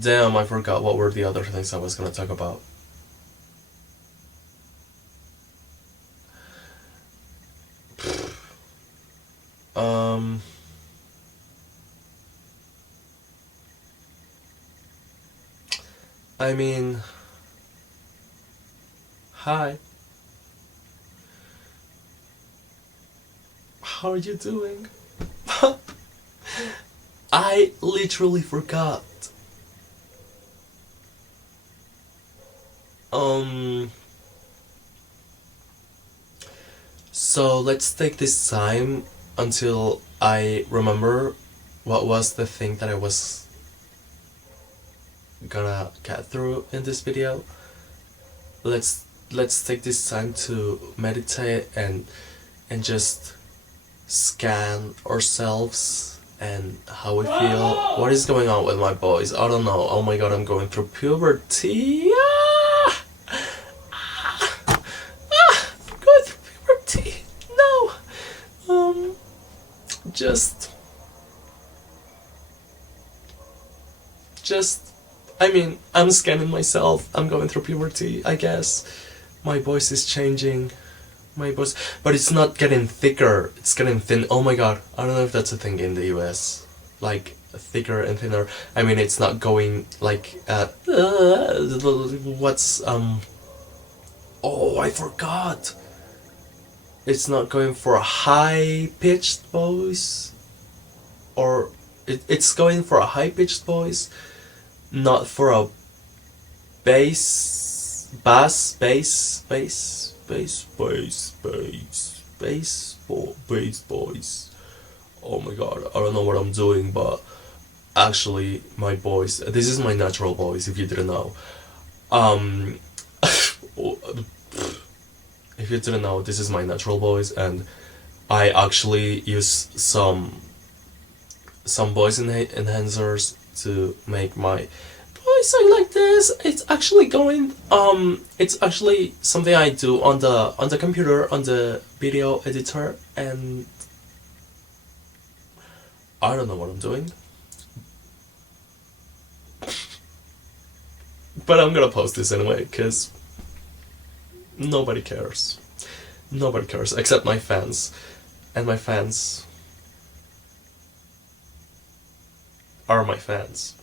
Damn, I forgot what were the other things I was gonna talk about. Um, I mean, hi. How are you doing? I literally forgot. Um, so let's take this time until I remember what was the thing that I was gonna get through in this video. Let's take this time to meditate and just scan ourselves and how we feel. What is going on with my boys? I don't know. Oh my god, I'm going through puberty. I'm going through puberty. No. Just I mean, I'm scanning myself. I'm going through puberty, I guess. My voice is changing. My voice, but it's not getting thicker. It's getting thin. Oh my god, I don't know if that's a thing in the US. Like thicker and thinner. I mean, it's not going like what's oh, I forgot. It's not going for a high pitched voice, or it's going for a high pitched voice, not for a bass voice. Oh my god, I don't know what I'm doing, but actually my voice, this is my natural voice if you didn't know. If you didn't know, this is my natural voice, and I actually use some voice enhancers to make my voice sound like this. It's actually going it's actually something I do on the computer, on the video editor, and I don't know what I'm doing. But I'm gonna post this anyway, because nobody cares. Nobody cares except my fans. And my fans are my fans.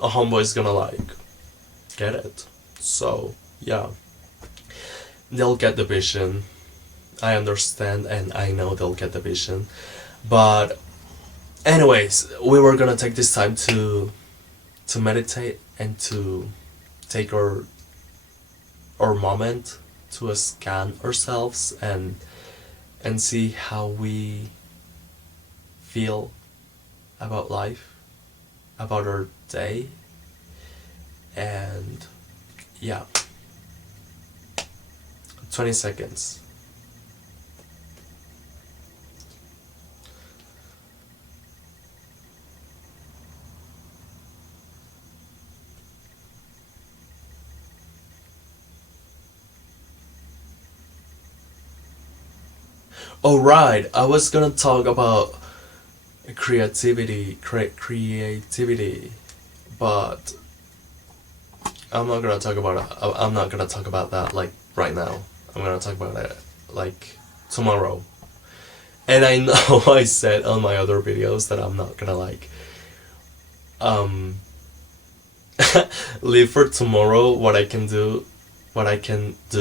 A homeboy's gonna like get it. So yeah, they'll get the vision. I understand and I know they'll get the vision. But anyways, we were gonna take this time to meditate and to take our moment to scan ourselves and see how we feel about life, about our day, and yeah, 20 seconds. Oh right, I was gonna talk about creativity, but I'm not gonna talk about it. I'm not gonna talk about that like right now. I'm gonna talk about it like tomorrow. And I know I said on my other videos that I'm not gonna like leave for tomorrow what I can do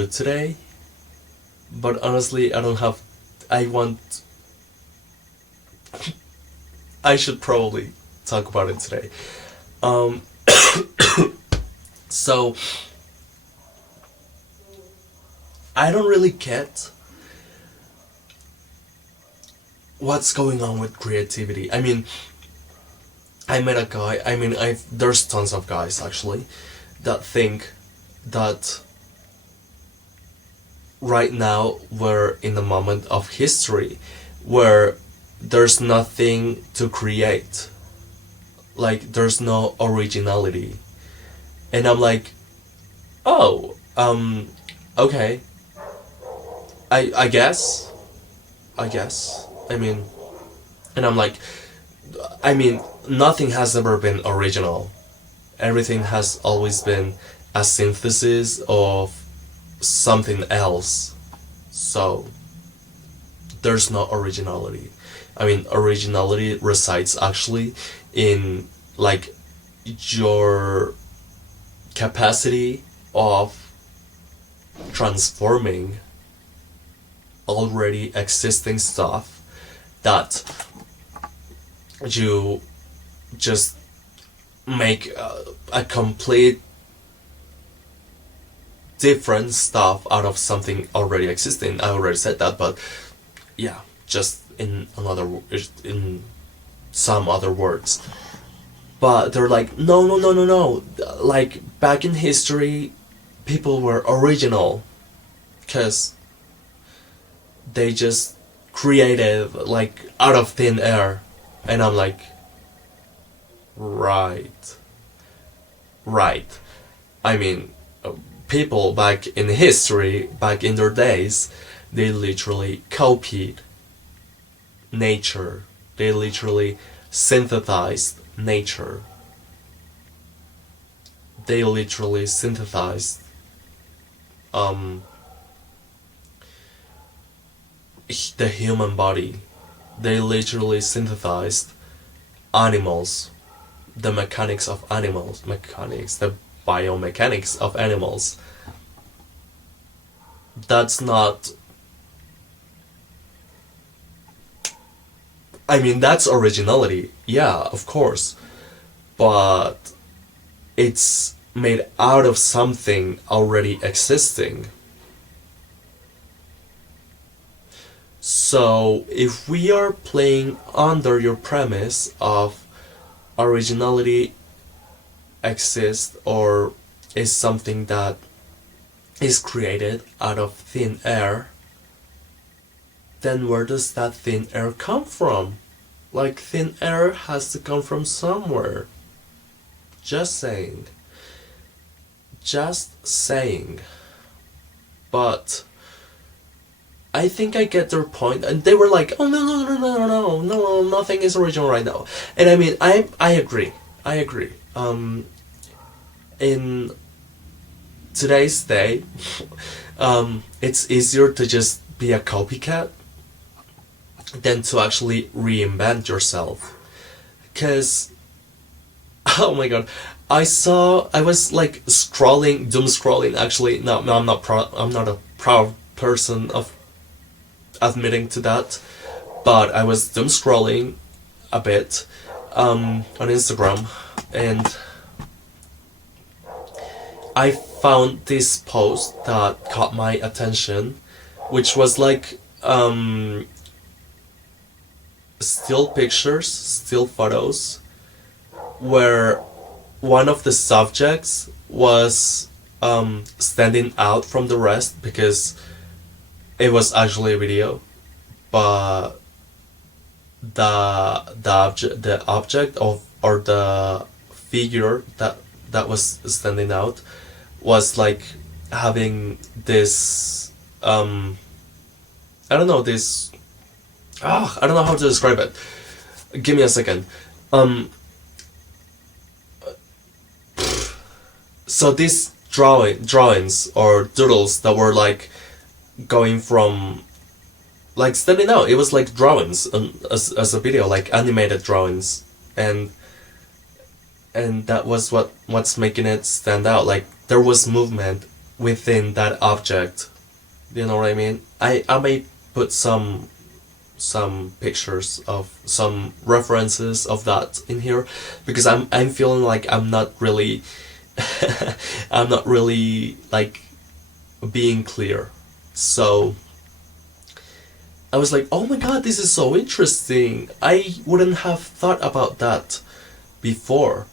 today. But honestly, I should probably talk about it today. So I don't really get what's going on with creativity. I mean, I met a guy. I mean, there's tons of guys actually that think that right now we're in a moment of history where there's nothing to create. Like, there's no originality. And I'm like, oh, okay. I guess. I mean, and I'm like, I mean, nothing has ever been original. Everything has always been a synthesis of something else. So there's no originality. I mean, originality resides actually in like your capacity of transforming already existing stuff that you just make a complete different stuff out of something already existing. I already said that, but yeah, just in some other words. But they're like, no, no, no, no, no. Like back in history, people were original, because they just created like out of thin air, and I'm like, right, right. I mean, people back in history, back in their days, they literally copied nature. They literally synthesized nature. They literally synthesized the human body. They literally synthesized animals, the mechanics of animals, the biomechanics of animals. That's not. I mean, that's originality, yeah, of course, but it's made out of something already existing. So, if we are playing under your premise of originality exists or is something that is created out of thin air, then where does that thin air come from? Like, thin air has to come from somewhere. Just saying. Just saying. But I think I get their point, and they were like, "Oh no, no, no, no, no, no, no, nothing is original right now." And I mean, I agree. I agree. In today's day, it's easier to just be a copycat than to actually reinvent yourself. Because, oh my god, I was like scrolling, doom scrolling. Actually, no, I'm not proud. I'm not a proud person of admitting to that, but I was doom scrolling a bit on Instagram, and I found this post that caught my attention, which was like still pictures, still photos, where one of the subjects was standing out from the rest because it was actually a video, but the object of, or the figure that was standing out was like having this I don't know, this I don't know how to describe it. Give me a second. So these drawings or doodles that were like going from like standing out, it was like drawings as a video, like animated drawings, and that was what's making it stand out. Like there was movement within that object. You know what I mean? I may put some pictures of some references of that in here, because I'm feeling like I'm not really I'm not really like being clear. So I was like, oh my god, this is so interesting. I wouldn't have thought about that before.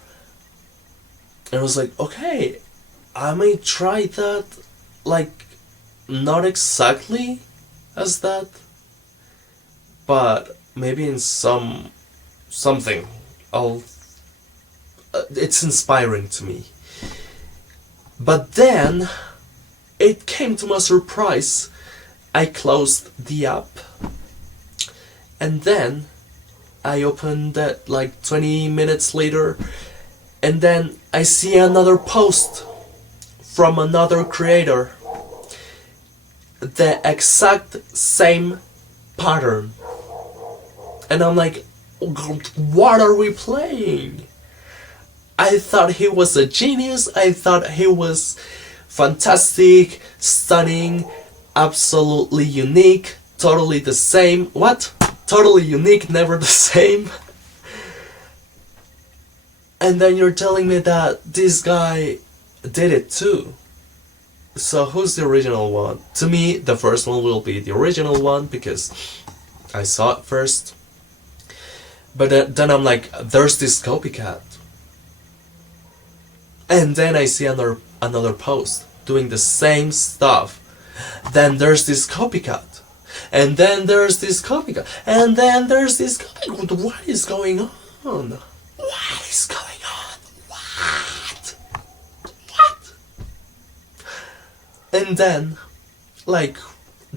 And I was like, okay, I may try that, like, not exactly as that, but maybe in something. It's inspiring to me. But then it came to my surprise. I closed the app, and then I opened that like 20 minutes later, and then I see another post from another creator. The exact same pattern. And I'm like, what are we playing? I thought he was a genius. I thought he was fantastic, stunning, absolutely unique, totally the same. What? Totally unique, never the same. And then you're telling me that this guy did it too. So who's the original one? To me, the first one will be the original one because I saw it first. But then I'm like, there's this copycat. And then I see another post doing the same stuff. Then there's this copycat. And then there's this copycat. And then there's this copycat. What is going on? What is going on? What? What? And then, like,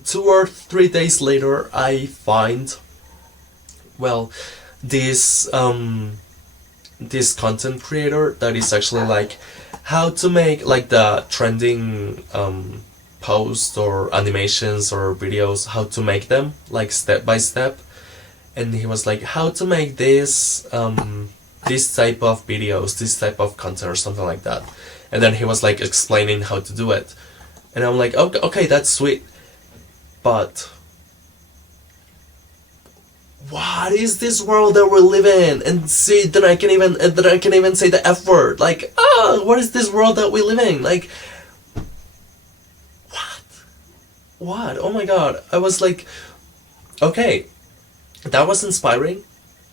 2 or 3 days later, I find, well, this content creator that is actually like how to make like the trending posts or animations or videos, how to make them like step by step. And he was like, how to make this type of videos, this type of content or something like that. And then he was like explaining how to do it. And I'm like, okay, that's sweet. But what is this world that we live in? And see, then I can even say the F word. Like, what is this world that we live in? Like, what? Oh my god. I was like, okay, that was inspiring.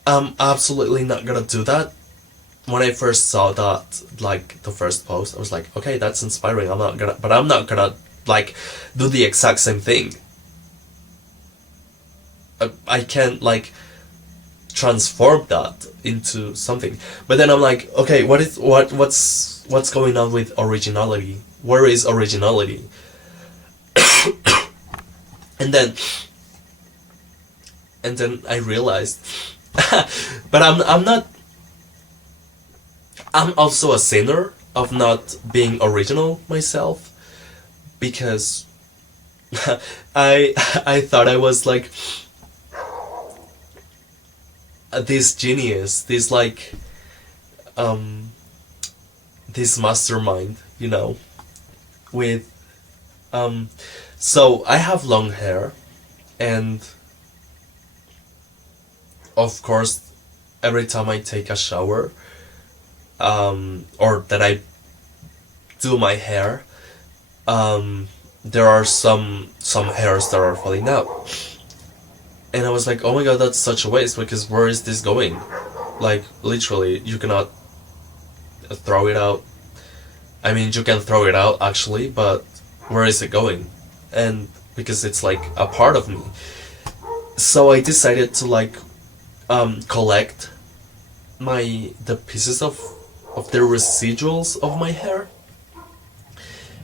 I'm absolutely not gonna do that. When I first saw that, like, the first post, I was like, okay, that's inspiring. I'm not gonna, like, do the exact same thing. I can't like transform that into something. But then I'm like, okay, what's going on with originality? Where is originality? and then I realized, but I'm also a sinner of not being original myself, because I thought I was like this genius, this like this mastermind, you know, with so I have long hair, and of course every time I take a shower or that I do my hair, there are some hairs that are falling out. And I was like, oh my god, that's such a waste, because where is this going? Like, literally, you cannot throw it out. I mean, you can throw it out, actually, but where is it going? And because it's like a part of me. So I decided to like collect the pieces of the residuals of my hair.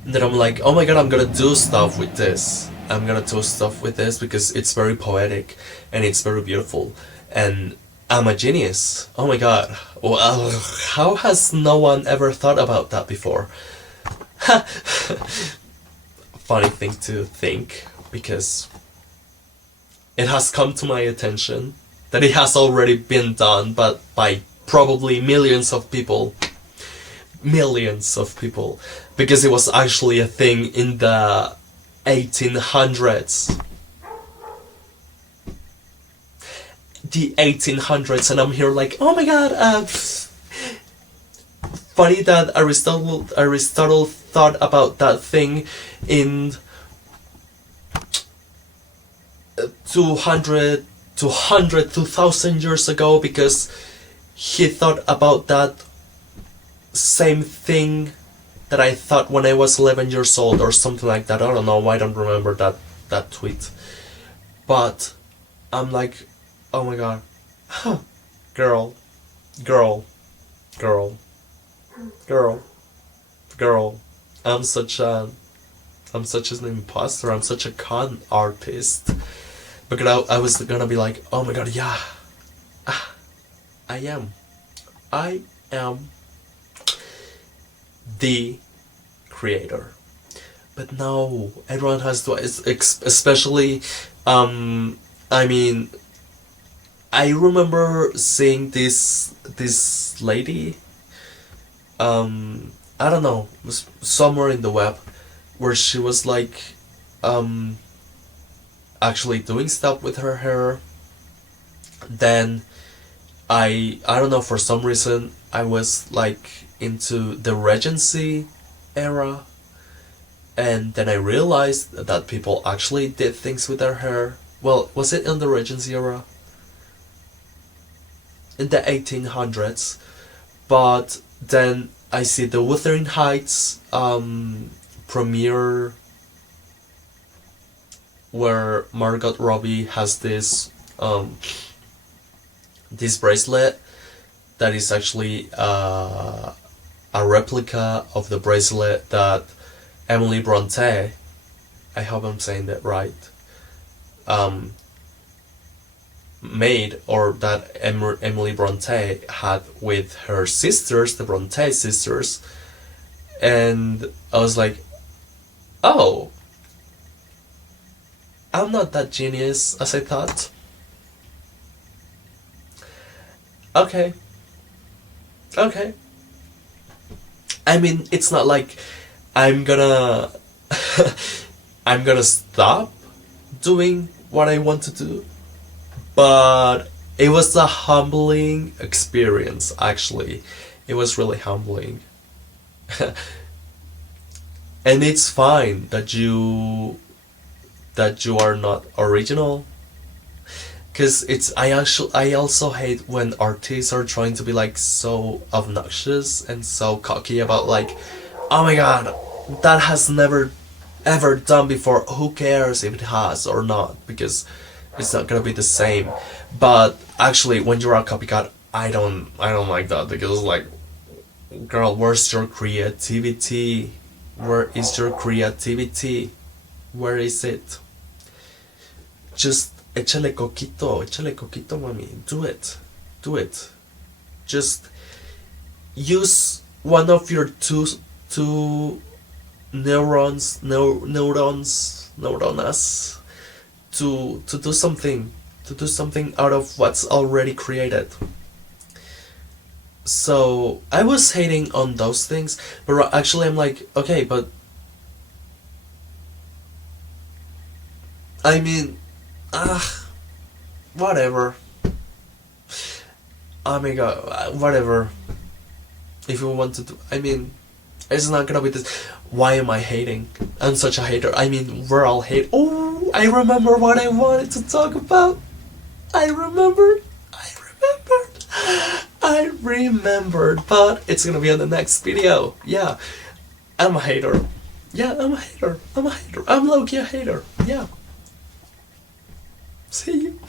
And then I'm like, oh my god, I'm gonna do stuff with this. Because it's very poetic and it's very beautiful. And I'm a genius. Oh my god. Well, how has no one ever thought about that before? Funny thing to think, because it has come to my attention that it has already been done, but by probably millions of people, because it was actually a thing in the 1800s. The 1800s, and I'm here like, oh my god, funny that Aristotle thought about that thing in 2,000 years ago, because he thought about that same thing that I thought when I was 11 years old or something like that. I don't know, I don't remember that tweet. But I'm like, oh my god, girl, I'm such an imposter, I'm such a con artist. Because I was gonna be like, oh my god, yeah, I am. I am the creator. But no, everyone has to, especially, I mean, I remember seeing this lady, I don't know, somewhere in the web, where she was like, actually doing stuff with her hair. Then I don't know, for some reason I was like into the Regency era, and then I realized that people actually did things with their hair. Well, was it in the Regency era? In the 1800s. But then I see the Wuthering Heights premiere, where Margot Robbie has this bracelet that is actually a replica of the bracelet that Emily Bronte, I hope I'm saying that right, made, or that Emily Bronte had with her sisters, the Bronte sisters. And I was like, oh, I'm not that genius as I thought. Okay. Okay. I mean, it's not like I'm gonna I'm gonna stop doing what I want to do, but it was a humbling experience, actually. It was really humbling. And it's fine that you are not original, because I also hate when artists are trying to be like so obnoxious and so cocky about like, oh my god, that has never ever done before, who cares if it has or not, because it's not gonna be the same. But actually, when you're a copycat, I don't like that, because like, girl, where's your creativity? Where is your creativity? Where is it? Just échale coquito, mami. Do it. Do it. Just use one of your two neuronas to do something, out of what's already created. So I was hating on those things, but actually I'm like, okay, but I mean, whatever. Oh my god, whatever. If you want to do, I mean, it's not gonna be this. Why am I hating? I'm such a hater. I mean, we're all hate. Oh, I remember what I wanted to talk about. I remembered. I remembered, but it's gonna be on the next video. Yeah, I'm a hater. Yeah, I'm a hater. I'm low-key a hater. Yeah. See you.